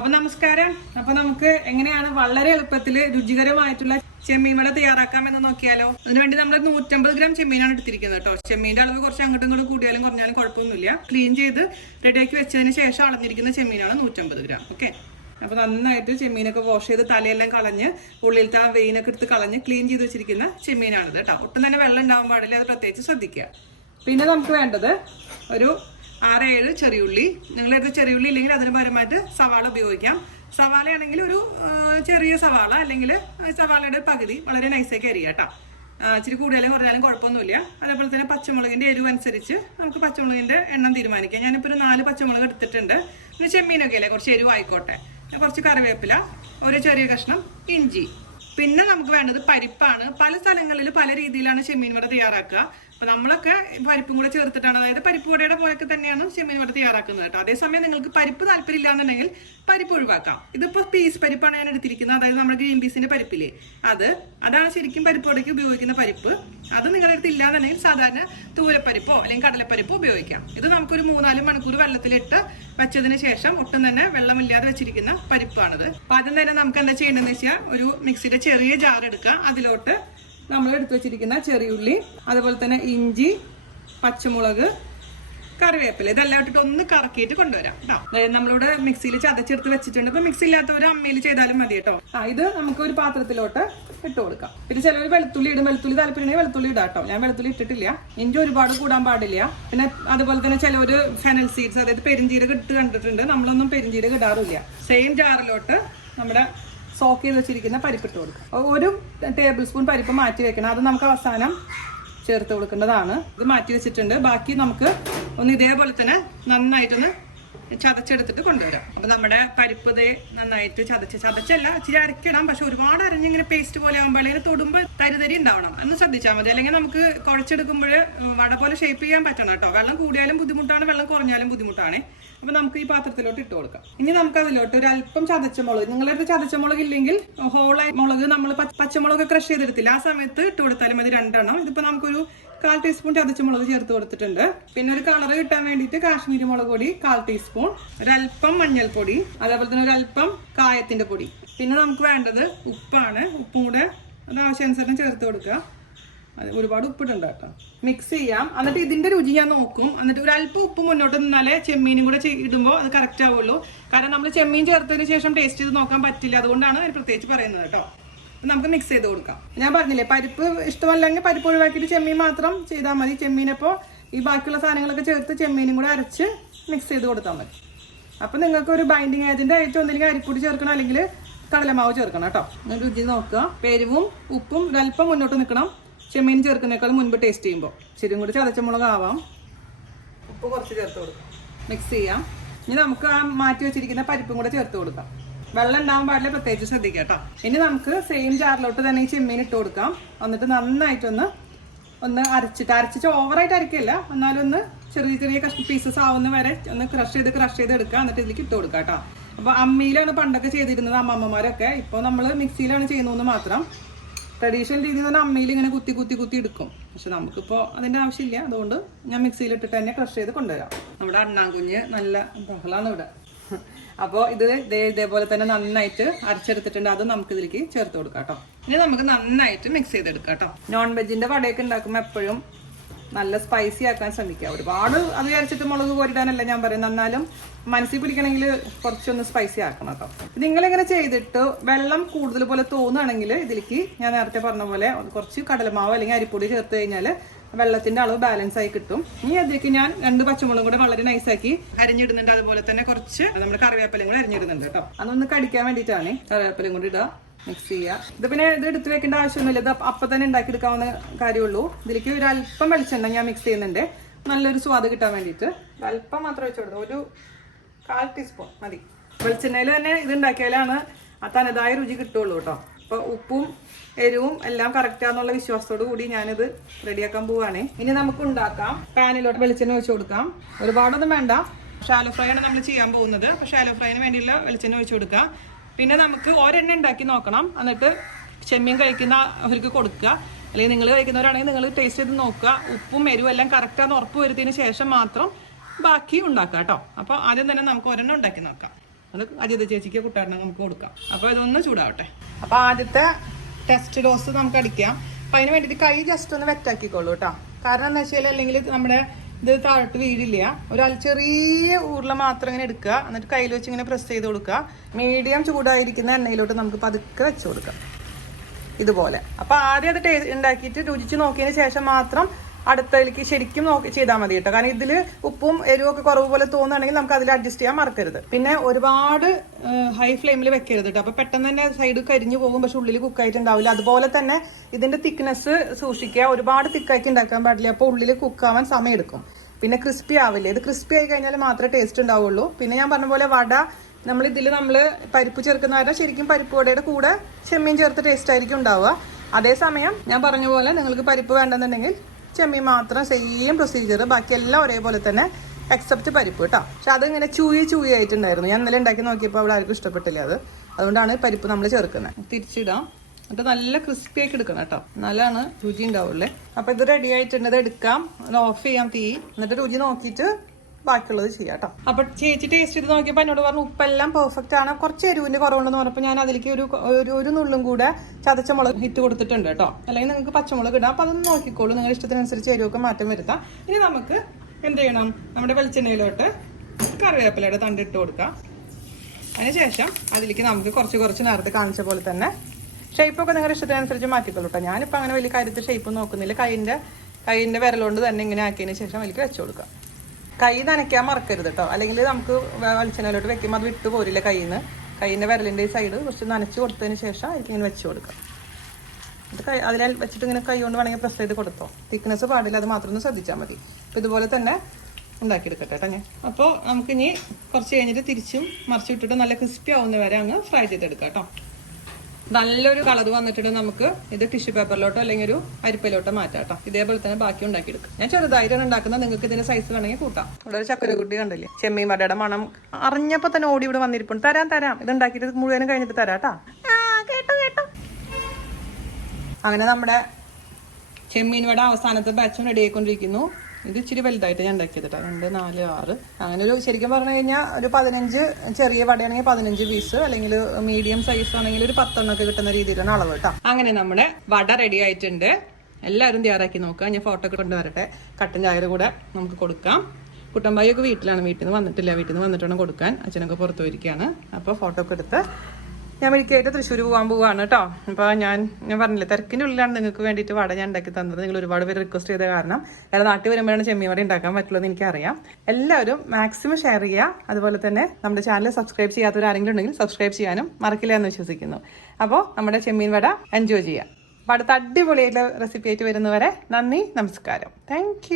അപ്പൊ നമസ്കാരം. അപ്പൊ നമുക്ക് എങ്ങനെയാണ് വളരെ എളുപ്പത്തിൽ രുചികരമായിട്ടുള്ള ചെമ്മീൻ വട തയ്യാറാക്കാമെന്ന് നോക്കിയാലോ. അതിനുവേണ്ടി നമ്മൾ 150 ഗ്രാം ചെമ്മീനാണ് എടുത്തിരിക്കുന്നത് കേട്ടോ. ചെമ്മീന്റെ അളവ് കുറച്ച് അങ്ങോട്ടും ഇങ്ങോട്ടും കൂടിയാലും കുറഞ്ഞാലും കുഴപ്പമൊന്നുമില്ല. ക്ലീൻ ചെയ്ത് റെഡിയാക്കി വെച്ചതിന് ശേഷം അളന്നിരിക്കുന്ന ചെമ്മീനാണ് 150 ഗ്രാം. ഓക്കെ. അപ്പൊ നന്നായിട്ട് ചെമ്മീനൊക്കെ വാഷ് ചെയ്ത് തലയെല്ലാം കളഞ്ഞ് ഉള്ളിലത്തെ ആ വെയിനൊക്കെ എടുത്ത് കളഞ്ഞ് ക്ലീൻ ചെയ്ത് വെച്ചിരിക്കുന്ന ചെമ്മീനാണിത് കേട്ടോ. ഒട്ടും തന്നെ വെള്ളം ഉണ്ടാവാൻ പാടില്ല, അത് പ്രത്യേകിച്ച് ശ്രദ്ധിക്കുക. പിന്നെ നമുക്ക് വേണ്ടത് ഒരു 6-7 ചെറിയുള്ളി. നിങ്ങളെടുത്ത് ചെറിയുള്ളി ഇല്ലെങ്കിൽ അതിന് പകരമായിട്ട് സവാള ഉപയോഗിക്കാം. സവാള ആണെങ്കിൽ ഒരു ചെറിയ സവാള അല്ലെങ്കിൽ സവാളയുടെ പകുതി വളരെ നൈസാക്കി അരിയാം കേട്ടോ. ഇച്ചിരി കൂടുതലും കുറഞ്ഞാലും കുഴപ്പമൊന്നുമില്ല. അതേപോലെ തന്നെ പച്ചമുളകിൻ്റെ എരിവ് അനുസരിച്ച് നമുക്ക് പച്ചമുളകിൻ്റെ എണ്ണം തീരുമാനിക്കാം. ഞാനിപ്പോൾ ഒരു 4 പച്ചമുളക് എടുത്തിട്ടുണ്ട്. പിന്നെ ചെമ്മീനൊക്കെ അല്ലേ, കുറച്ച് എരിവ് ആയിക്കോട്ടെ. കുറച്ച് കറിവേപ്പില, ഒരു ചെറിയ കഷ്ണം ഇഞ്ചി. പിന്നെ നമുക്ക് വേണ്ടത് പരിപ്പാണ്. പല സ്ഥലങ്ങളിൽ പല രീതിയിലാണ് ചെമ്മീൻ വട തയ്യാറാക്കുക. അപ്പൊ നമ്മളൊക്കെ പരിപ്പും കൂടെ ചേർത്തിട്ടാണ്, അതായത് പരിപ്പ് വടയുടെ പോലൊക്കെ തന്നെയാണ് ചെമ്മീൻ വട തയ്യാറാക്കുന്നത് കേട്ടോ. അതേസമയം നിങ്ങൾക്ക് പരിപ്പ് താല്പര്യമില്ല എന്നുണ്ടെങ്കിൽ പരിപ്പ് ഒഴിവാക്കാം. ഇതിപ്പോൾ പീസ് പരിപ്പാണ് ഞാൻ എടുത്തിരിക്കുന്നത്, അതായത് നമ്മുടെ ഗ്രീൻ പീസിന്റെ പരിപ്പില്ലേ അതാണ് ശരിക്കും പരിപ്പ് വടയ്ക്ക് ഉപയോഗിക്കുന്ന പരിപ്പ്. അത് നിങ്ങളുടെ അടുത്ത് ഇല്ലാന്നുണ്ടെങ്കിൽ സാധാരണ തൂരപ്പരിപ്പോ അല്ലെങ്കിൽ കടലപ്പരിപ്പോ ഉപയോഗിക്കാം. ഇത് നമുക്കൊരു 3-4 മണിക്കൂർ വെള്ളത്തിലിട്ട് വെച്ചതിന് ശേഷം ഒട്ടും തന്നെ വെള്ളമില്ലാതെ വെച്ചിരിക്കുന്ന പരിപ്പാണിത്. അപ്പൊ ആദ്യം തന്നെ നമുക്ക് എന്താ ചെയ്യേണ്ടതെന്ന് വെച്ചാൽ ഒരു മിക്സിയുടെ ചെറിയ ജാർ എടുക്കുക. അതിലോട്ട് നമ്മൾ എടുത്തു വെച്ചിരിക്കുന്ന ചെറിയുള്ളി, അതുപോലെ തന്നെ ഇഞ്ചി, പച്ചമുളക്, കറിവേപ്പില ഇതെല്ലാം ഇട്ടിട്ട് ഒന്ന് കറക്കിയിട്ട് കൊണ്ടുവരാം കേട്ടോ. നമ്മളിവിടെ മിക്സിയിൽ ചതച്ചെടുത്ത് വെച്ചിട്ടുണ്ട്. ഇപ്പൊ മിക്സി ഇല്ലാത്തവർ അമ്മയിൽ ചെയ്താലും മതി കേട്ടോ. ഇത് നമുക്ക് ഒരു പാത്രത്തിലോട്ട് ഇട്ട് കൊടുക്കാം. പിന്നെ ചിലവർ വെളുത്തുള്ളി ഇടും. വെളുത്തുള്ളി താല്പര്യമുണ്ടെങ്കിൽ വെളുത്തുള്ളി ഇടാം കേട്ടോ. ഞാൻ വെളുത്തുള്ളി ഇട്ടിട്ടില്ല. ഇഞ്ചി ഒരുപാട് കൂടാൻ പാടില്ല. പിന്നെ അതുപോലെ തന്നെ ചിലവർ ഫെനൽ സീഡ്സ്, അതായത് പെരിഞ്ചീരകം ഇട്ട് കണ്ടിട്ടുണ്ട്. നമ്മളൊന്നും പെരിഞ്ചീരകം ഇടാറില്ല. സെയിം ജാറിലോട്ട് നമ്മുടെ സോക്ക് ചെയ്ത് വെച്ചിരിക്കുന്ന പരിപ്പിട്ട് കൊടുക്കുക. 1 ടേബിൾ സ്പൂൺ പരിപ്പ് മാറ്റി വെക്കണം. അത് നമുക്ക് അവസാനം ചേർത്ത് കൊടുക്കേണ്ടതാണ്. ഇത് മാറ്റി വെച്ചിട്ടുണ്ട്. ബാക്കി നമുക്ക് ഒന്ന് ഇതേപോലെ തന്നെ നന്നായിട്ടൊന്ന് ചതച്ചെടുത്തിട്ട് കൊണ്ടുവരാം. അപ്പൊ നമ്മുടെ പരിപ്പ് ദേ നന്നായിട്ട് ചതച്ചല്ല, ഇച്ചിരി അരക്കണം. പക്ഷെ ഒരുപാട് അരഞ്ഞിങ്ങനെ പേസ്റ്റ് പോലെ ആകുമ്പോൾ അല്ലെങ്കിൽ തൊടുമ്പോൾ തരി ഉണ്ടാവണം എന്ന് ശ്രദ്ധിച്ചാൽ മതി. അല്ലെങ്കിൽ നമുക്ക് കുഴച്ചെടുക്കുമ്പോൾ വട പോലെ ഷേപ്പ് ചെയ്യാൻ പറ്റണം കേട്ടോ. വെള്ളം കൂടിയാലും ബുദ്ധിമുട്ടാണ്, വെള്ളം കുറഞ്ഞാലും ബുദ്ധിമുട്ടാണ്. അപ്പൊ നമുക്ക് ഈ പാത്രത്തിലോട്ട് ഇട്ട് കൊടുക്കാം. ഇനി നമുക്ക് അതിലോട്ട് ഒരു അല്പം ചതച്ചമുളക്, നിങ്ങളുടെ അടുത്ത് ചതച്ചമുളക് ഇല്ലെങ്കിൽ ഹോളായി മുളക് നമ്മൾ പച്ചമുളക് ക്രഷ് ചെയ്തെടുത്തില്ല, ആ സമയത്ത് ഇട്ട് കൊടുത്താലും മതി 2 എണ്ണം. ഇതിപ്പോ നമുക്കൊരു 1/4 ടീസ്പൂൺ ചതച്ചമുളക് ചേർത്ത് കൊടുത്തിട്ടുണ്ട്. പിന്നെ ഒരു കളർ കിട്ടാൻ വേണ്ടിയിട്ട് കാശ്മീരി മുളക് പൊടി 1/4 ടീസ്പൂൺ, ഒരല്പം മഞ്ഞൾപ്പൊടി, അതേപോലെ തന്നെ ഒരല്പം കായത്തിന്റെ പൊടി. പിന്നെ നമുക്ക് വേണ്ടത് ഉപ്പാണ്. ഉപ്പും കൂടെ അത് ആവശ്യാനുസരണം ചേർത്ത് കൊടുക്കുക. ഒരുപാട് ഉപ്പിട്ടുണ്ട് കേട്ടോ. മിക്സ് ചെയ്യാം. എന്നിട്ട് ഇതിന്റെ രുചി ഞാൻ നോക്കും. എന്നിട്ട് ഒരു അല്പം ഉപ്പ് മുന്നോട്ട് നിന്നാലേ ചെമ്മീനും കൂടെ ഇടുമ്പോൾ അത് കറക്റ്റ് ആവുള്ളൂ. കാരണം നമ്മൾ ചെമ്മീൻ ചേർത്തതിന് ശേഷം ടേസ്റ്റ് ചെയ്ത് നോക്കാൻ പറ്റില്ല. അതുകൊണ്ടാണ് പ്രത്യേകിച്ച് പറയുന്നത് കേട്ടോ. നമുക്ക് മിക്സ് ചെയ്ത് കൊടുക്കാം. ഞാൻ പറഞ്ഞില്ലേ, പരിപ്പ് ഇഷ്ടമല്ലെങ്കിൽ പരിപ്പ് ഒഴിവാക്കിയിട്ട് ചെമ്മീൻ മാത്രം ചെയ്താൽ മതി. ചെമ്മീനപ്പോൾ ഈ ബാക്കിയുള്ള സാധനങ്ങളൊക്കെ ചേർത്ത് ചെമ്മീനും കൂടെ അരച്ച് മിക്സ് ചെയ്ത് കൊടുത്താൽ മതി. അപ്പം നിങ്ങൾക്ക് ഒരു ബൈൻഡിങ് ഏജന്റ് ആയിട്ട് ഒന്നില്ലെങ്കിൽ അരിപ്പൊടി ചേർക്കണം, അല്ലെങ്കിൽ കടലമാവ് ചേർക്കണം കേട്ടോ. രുചി നോക്കുക. എരിവും ഉപ്പും ഒരല്പം മുന്നോട്ട് നിൽക്കണം. ചെമ്മീൻ ചേർക്കുന്നേക്കാൾ മുൻപ് ടേസ്റ്റ് ചെയ്യുമ്പോൾ ശരിയും കൂടി ചതച്ചമുളക് ആവാം. ഉപ്പ് കുറച്ച് ചേർത്ത് കൊടുക്കാം. മിക്സ് ചെയ്യാം. ഇനി നമുക്ക് ആ മാറ്റി വെച്ചിരിക്കുന്ന പരിപ്പും കൂടെ ചേർത്ത് കൊടുക്കാം. വെള്ളം ഉണ്ടാവാൻ പാടില്ല, പ്രത്യേകിച്ച് ശ്രദ്ധിക്കാം കേട്ടോ. ഇനി നമുക്ക് സെയിം ജാറിലോട്ട് തന്നെ ഈ ചെമ്മീൻ ഇട്ട് കൊടുക്കാം. എന്നിട്ട് നന്നായിട്ടൊന്ന് അരച്ചിട്ട് ഓവറായിട്ട് അരക്കില്ല, എന്നാലും ഒന്ന് ചെറിയ പീസസ് ആവുന്ന വരെ ഒന്ന് ക്രഷ് ചെയ്ത് എടുക്കുക. എന്നിട്ട് ഇതിലേക്ക് ഇട്ട് കൊടുക്കാം കേട്ടോ. അപ്പോൾ അമ്മിയിലാണ് പണ്ടൊക്കെ ചെയ്തിരുന്നത് അമ്മമ്മമാരൊക്കെ. ഇപ്പോൾ നമ്മൾ മിക്സിയിലാണ് ചെയ്യുന്നതെന്ന് മാത്രം. ട്രഡീഷണൽ രീതിയിൽ തന്നെ അമ്മയിൽ ഇങ്ങനെ കുത്തി എടുക്കും. പക്ഷെ നമുക്കിപ്പോൾ അതിൻ്റെ ആവശ്യമില്ല. അതുകൊണ്ട് ഞാൻ മിക്സിയിലിട്ടിട്ട് തന്നെ ക്രഷ് ചെയ്ത് കൊണ്ടുവരാം. നമ്മുടെ അണ്ണാൻകുഞ്ഞ് നല്ല ബഹളാണ് ഇവിടെ. അപ്പോൾ ഇത് ഇതേപോലെ തന്നെ നന്നായിട്ട് അരച്ചെടുത്തിട്ടുണ്ട്. അത് നമുക്ക് ഇതിലേക്ക് ചേർത്ത് കൊടുക്കാം കേട്ടോ. ഇനി നമുക്ക് നന്നായിട്ട് മിക്സ് ചെയ്തെടുക്കാം കേട്ടോ. നോൺ വെജിന്റെ വടയൊക്കെ ഉണ്ടാക്കുമ്പോൾ എപ്പോഴും നല്ല സ്പൈസി ആക്കാൻ ശ്രമിക്കുക. ഒരുപാട് അത് വിചാരിച്ചിട്ട് മുളക് കോരിടാനല്ല ഞാൻ പറയുന്നത്. എന്നാലും മനസ്സിൽ പിടിക്കണമെങ്കിൽ കുറച്ചൊന്ന് സ്പൈസി ആക്കണം കേട്ടോ. നിങ്ങളിങ്ങനെ ചെയ്തിട്ട് വെള്ളം കൂടുതൽ പോലെ തോന്നുകയാണെങ്കിൽ ഇതിലേക്ക് ഞാൻ നേരത്തെ പറഞ്ഞ പോലെ കുറച്ച് കടലമാവ് അല്ലെങ്കിൽ അരിപ്പൊടി ചേർത്ത് കഴിഞ്ഞാൽ വെള്ളത്തിന്റെ അളവ് ബാലൻസ് ആയി കിട്ടും. ഇനി അതിലേക്ക് ഞാൻ 2 പച്ചമുളകും കൂടെ വളരെ നൈസാക്കി അരിഞ്ഞിടുന്നുണ്ട്. അതുപോലെ തന്നെ കുറച്ച് നമ്മുടെ കറിവേപ്പിലയും കൂടെ അരിഞ്ഞിടുന്നുണ്ട് കേട്ടോ. അതൊന്ന് കടിക്കാൻ വേണ്ടിയിട്ടാണ് കറിവേപ്പിലയും കൂടി ഇടുക. മിക്സ് ചെയ്യുക. ഇത് പിന്നെ ഇത് എടുത്ത് വെക്കേണ്ട ആവശ്യമൊന്നുമില്ല. ഇത് അപ്പം തന്നെ ഉണ്ടാക്കി എടുക്കാവുന്ന കാര്യമുള്ളൂ. ഇതിലേക്ക് ഒരു അല്പം വെളിച്ചെണ്ണ ഞാൻ മിക്സ് ചെയ്യുന്നുണ്ട്, നല്ലൊരു സ്വാദ് കിട്ടാൻ വേണ്ടിയിട്ട്. അല്പം മാത്രം വെച്ച് കൊടുത്തു, ഒരു 1/4 ടീസ്പൂൺ മതി. വെളിച്ചെണ്ണയിൽ തന്നെ ഇത് ഉണ്ടാക്കിയാലാണ് ആ തനതായ രുചി കിട്ടുള്ളൂ കേട്ടോ. അപ്പോൾ ഉപ്പും എരിവും എല്ലാം കറക്റ്റാന്നുള്ള വിശ്വാസത്തോടു കൂടി ഞാനിത് റെഡിയാക്കാൻ പോവുകയാണ്. ഇനി നമുക്ക് ഉണ്ടാക്കാം. പാനിലോട്ട് വെളിച്ചെണ്ണ ഒഴിച്ച് കൊടുക്കാം. ഒരുപാടൊന്നും വേണ്ട. ഷാലോ ഫ്രൈ ആണ് നമ്മൾ ചെയ്യാൻ പോകുന്നത്. അപ്പോൾ ഷാലോ ഫ്രൈന് വേണ്ടിയുള്ള വെളിച്ചെണ്ണ ഒഴിച്ച് കൊടുക്കുക. പിന്നെ നമുക്ക് ഒരെണ്ണ ഉണ്ടാക്കി നോക്കണം. എന്നിട്ട് ചെമ്മീൻ കഴിക്കുന്ന അവർക്ക് കൊടുക്കുക. അല്ലെങ്കിൽ നിങ്ങൾ കഴിക്കുന്നവരാണെങ്കിൽ നിങ്ങൾ ടേസ്റ്റ് ചെയ്ത് നോക്കുക. ഉപ്പും എരിവും എല്ലാം കറക്റ്റാന്ന് ഉറപ്പ് വരുത്തിയതിന് ശേഷം മാത്രം ബാക്കി ഉണ്ടാക്കുക കേട്ടോ. അപ്പോൾ ആദ്യം തന്നെ നമുക്ക് ഒരെണ്ണം ഉണ്ടാക്കി നോക്കാം. അത് അജിത ചേച്ചിക്ക് കുട്ടാറിനെ നമുക്ക് കൊടുക്കാം. അപ്പോൾ ഇതൊന്ന് ചൂടാവട്ടെ. അപ്പോൾ ആദ്യത്തെ ടെസ്റ്റ് ഡോസ് നമുക്ക് അടിക്കാം. അപ്പം അതിന് വേണ്ടിയിട്ട് കൈ ജസ്റ്റ് ഒന്ന് വെറ്റാക്കിക്കോളൂ കേട്ടോ. കാരണം എന്താ വെച്ചാൽ അല്ലെങ്കിൽ നമ്മുടെ ഇത് താഴോട്ട് വീഴില്ല. ചെറിയ ഉരുള മാത്രം ഇങ്ങനെ എടുക്കുക, എന്നിട്ട് കയ്യിൽ വെച്ച് ഇങ്ങനെ പ്രസ് ചെയ്ത് കൊടുക്കുക. മീഡിയം ചൂടായിരിക്കുന്ന എണ്ണയിലോട്ട് നമുക്ക് പതുക്കെ വെച്ച് കൊടുക്കാം ഇതുപോലെ. അപ്പോൾ ആദ്യം അത് ഉണ്ടാക്കിയിട്ട് രുചിച്ച് നോക്കിയതിന് ശേഷം മാത്രം അടുത്തതിലേക്ക് ശരിക്കും ചെയ്താൽ മതി കേട്ടോ. കാരണം ഇതിൽ ഉപ്പും എരിവൊക്കെ കുറവ് പോലെ തോന്നുകയാണെങ്കിൽ നമുക്ക് അതിൽ അഡ്ജസ്റ്റ് ചെയ്യാൻ മറക്കരുത്. പിന്നെ ഒരുപാട് ഹൈ ഫ്ലെയിമിൽ വെക്കരുത് കേട്ടോ. അപ്പോൾ പെട്ടെന്ന് തന്നെ സൈഡ് കരിഞ്ഞു പോകും, പക്ഷെ ഉള്ളിൽ കുക്കായിട്ടുണ്ടാവില്ല. അതുപോലെ തന്നെ ഇതിന്റെ തിക്നെസ് സൂക്ഷിക്കുക. ഒരുപാട് തിക്കാക്കി ഉണ്ടാക്കാൻ പാടില്ല, അപ്പോൾ ഉള്ളിൽ കുക്കാവാൻ സമയം എടുക്കും. പിന്നെ ക്രിസ്പി ആവില്ല. ഇത് ക്രിസ്പി ആയി കഴിഞ്ഞാൽ മാത്രമേ ടേസ്റ്റ് ഉണ്ടാവുള്ളൂ. പിന്നെ ഞാൻ പറഞ്ഞ പോലെ വട നമ്മൾ പരിപ്പ് ചേർക്കുന്ന കാരണം ശരിക്കും പരിപ്പ് വടയുടെ കൂടെ ചെമ്മീൻ ചേർത്ത് ടേസ്റ്റ് ആയിരിക്കും ഉണ്ടാവുക. അതേസമയം ഞാൻ പറഞ്ഞ പോലെ നിങ്ങൾക്ക് പരിപ്പ് വേണ്ടെന്നുണ്ടെങ്കിൽ ചെമ്മീൻ മാത്രം സെയിം പ്രൊസീജിയർ, ബാക്കിയെല്ലാം ഒരേപോലെ തന്നെ എക്സെപ്റ്റ് പരിപ്പ് കേട്ടോ. പക്ഷെ അതിങ്ങനെ ചൂയി ആയിട്ടുണ്ടായിരുന്നു. ഞാൻ ഇന്നലെ ഉണ്ടാക്കി നോക്കിയപ്പോൾ അവിടെ ആർക്കും ഇഷ്ടപ്പെട്ടില്ല അത്. അതുകൊണ്ടാണ് പരിപ്പ് നമ്മൾ ചേർക്കുന്നത്. തിരിച്ചിടാം, എന്നിട്ട് നല്ല ക്രിസ്പി ആക്കി എടുക്കണം കേട്ടോ, നല്ലതാണ് രുചി ഉണ്ടാവുള്ളേ. അപ്പോൾ ഇത് റെഡി ആയിട്ടുണ്ട്, എടുക്കാം, ഓഫ് ചെയ്യാം തീ, എന്നിട്ട് രുചി നോക്കിയിട്ട് ബാക്കിയുള്ളത് ചെയ്യാം കേട്ടോ. അപ്പൊ ചേച്ചി ടേസ്റ്റ് ചെയ്ത് നോക്കിയപ്പോൾ എന്നോട് പറഞ്ഞു ഉപ്പെല്ലാം പെർഫെക്റ്റ് ആണ്, കുറച്ച് എരിവിന്റെ കുറവുണ്ടെന്ന് പറഞ്ഞപ്പോൾ ഞാൻ അതിലേക്ക് ഒരു നുള്ളും കൂടെ ചതച്ച മുളക് ഇട്ട് കൊടുത്തിട്ടുണ്ട് കേട്ടോ. അല്ലെങ്കിൽ നിങ്ങൾക്ക് പച്ചമുളക് ഇടാം. അപ്പൊ അതൊന്ന് നോക്കിക്കോളൂ, നിങ്ങളുടെ ഇഷ്ടത്തിനനുസരിച്ച് എരിവൊക്കെ മാറ്റം വരുത്താം. ഇനി നമുക്ക് എന്ത് ചെയ്യണം, നമ്മുടെ വെളിച്ചെണ്ണയിലോട്ട് കറിവേപ്പിലയുടെ തണ്ടിട്ട് കൊടുക്കാം. അതിനുശേഷം അതിലേക്ക് നമുക്ക് കുറച്ച് നേരത്തെ കാണിച്ച പോലെ തന്നെ ഷേപ്പൊക്കെ നിങ്ങളുടെ ഇഷ്ടത്തിനനുസരിച്ച് മാറ്റിക്കോളൂ കേട്ടോ. ഞാനിപ്പോൾ അങ്ങനെ വലിയ കാര്യത്തിൽ ഷേപ്പ് നോക്കുന്നില്ല. കൈയിന്റെ വിരലുകൊണ്ട് തന്നെ ഇങ്ങനെ ആക്കിയതിന് ശേഷം അതിലേക്ക് വെച്ച് കൊടുക്കാം. കൈ നനയ്ക്കാൻ മറക്കരുത് കേട്ടോ, അല്ലെങ്കിൽ നമുക്ക് വെളിച്ചെണ്ണയിലോട്ട് വെക്കുമ്പോൾ അത് വിട്ടു പോരില്ല കൈയിൻ്റെ വിരലിൻ്റെ സൈഡ് കുറച്ച് നനച്ച് കൊടുത്തതിന് ശേഷം അതിലേക്ക് ഇങ്ങനെ വെച്ച് കൊടുക്കാം. അതിൽ വെച്ചിട്ട് ഇങ്ങനെ കൈ കൊണ്ട് വേണമെങ്കിൽ പ്രസ് ചെയ്ത് കൊടുത്തോ. തിക്നെസ് പാടില്ല, അത് മാത്രം ഒന്ന് ശ്രദ്ധിച്ചാൽ മതി. അപ്പോൾ ഇതുപോലെ തന്നെ ഉണ്ടാക്കിയെടുക്കട്ടെ കേട്ടോ ഞാൻ. അപ്പോൾ നമുക്കിനി കുറച്ച് കഴിഞ്ഞിട്ട് തിരിച്ചും മറിച്ചിട്ടിട്ട് നല്ല ക്രിസ്പി ആവുന്ന വരെ അങ്ങ് ഫ്രൈ ചെയ്തെടുക്കാം കേട്ടോ. നല്ലൊരു കളർ വന്നിട്ടുണ്ട്. നമുക്ക് ഇത് ടിഷ്യൂ പേപ്പറിലോട്ടോ അല്ലെങ്കിൽ ഒരു അരിപ്പയിലോട്ടോ മാറ്റാം കേട്ടോ. ഇതേപോലെ തന്നെ ബാക്കി ഉണ്ടാക്കിയെടുക്കും. ഞാൻ ചെറുതായിട്ടാണ് ഉണ്ടാക്കുന്നത്, നിങ്ങൾക്ക് ഇതിന്റെ സൈസ് വേണമെങ്കിൽ കൂട്ടാം. ഇവിടെ ഒരു ചക്കരക്കുട്ടി കണ്ടില്ലേ, ചെമ്മീൻ വടയുടെ മണം അറിഞ്ഞപ്പോൾ തന്നെ ഓടി ഇവിടെ വന്നിരിപ്പുണ്ട്. തരാം, ഇത് ഉണ്ടാക്കിയിട്ട് മുഴുവനും കഴിഞ്ഞിട്ട് തരാം കേട്ടോ. കേട്ടോ. അങ്ങനെ നമ്മുടെ ചെമ്മീൻ വട അവസാനത്തെ ബാച്ചും റെഡി ആയിക്കൊണ്ടിരിക്കുന്നു. ഇത് ഇച്ചിരി വലുതായിട്ട് ഞാൻ ഉണ്ടാക്കിയത് കേട്ടോ. 2, 4, 6 അങ്ങനെ ഒരു ശരിക്കും പറഞ്ഞു കഴിഞ്ഞാൽ ഒരു 15 ചെറിയ വടയാണെങ്കിൽ 15 പീസ്, അല്ലെങ്കിൽ മീഡിയം സൈസ് ആണെങ്കിൽ ഒരു 10 എണ്ണമൊക്കെ കിട്ടുന്ന രീതിയിലാണ് അളവ് കേട്ടോ. അങ്ങനെ നമ്മുടെ വട റെഡി ആയിട്ടുണ്ട്. എല്ലാവരും തയ്യാറാക്കി നോക്കുക. ഞാൻ ഫോട്ടോ ഒക്കെ കൊണ്ടുവരട്ടെ. കട്ടൻ ചായയുടെ കൂടെ നമുക്ക് കൊടുക്കാം. കുട്ടമ്പായിയൊക്കെ വീട്ടിൽ നിന്ന് വന്നിട്ടില്ല. വീട്ടിൽ നിന്ന് വന്നിട്ട് വേണം കൊടുക്കാൻ. അച്ഛനൊക്കെ പുറത്തു പോയിരിക്കുകയാണ്. അപ്പോൾ ഫോട്ടോ ഒക്കെ എടുത്ത് ഞാൻ ഒരിക്കലായിട്ട് തൃശ്ശൂർ പോകാൻ പോവാണ് കേട്ടോ. അപ്പോൾ ഞാൻ പറഞ്ഞില്ലേ, തിരക്കിൻ്റെ ഉള്ളിലാണ് നിങ്ങൾക്ക് വേണ്ടിയിട്ട് വട ഞാൻ ഉണ്ടാക്കി തന്നത്. നിങ്ങൾ ഒരുപാട് പേര് റിക്വസ്റ്റ് ചെയ്ത കാരണം വേറെ നാട്ടിൽ വരുമ്പോഴാണ് ചെമ്മീൻ വട ഉണ്ടാക്കാൻ പറ്റുള്ളൂ എന്ന് എനിക്കറിയാം. എല്ലാവരും മാക്സിമം ഷെയർ ചെയ്യുക. അതുപോലെ തന്നെ നമ്മുടെ ചാനൽ സബ്സ്ക്രൈബ് ചെയ്യാത്തവരാരെങ്കിലും ഉണ്ടെങ്കിൽ സബ്സ്ക്രൈബ് ചെയ്യാനും മറക്കില്ല എന്ന് വിശ്വസിക്കുന്നു. അപ്പോൾ നമ്മുടെ ചെമ്മീൻ വട എൻജോയ് ചെയ്യാം. അപ്പോൾ അടുത്ത അടിപൊളിയായിട്ടുള്ള റെസിപ്പി ആയിട്ട് വരുന്നവരെ നന്ദി, നമസ്കാരം. താങ്ക്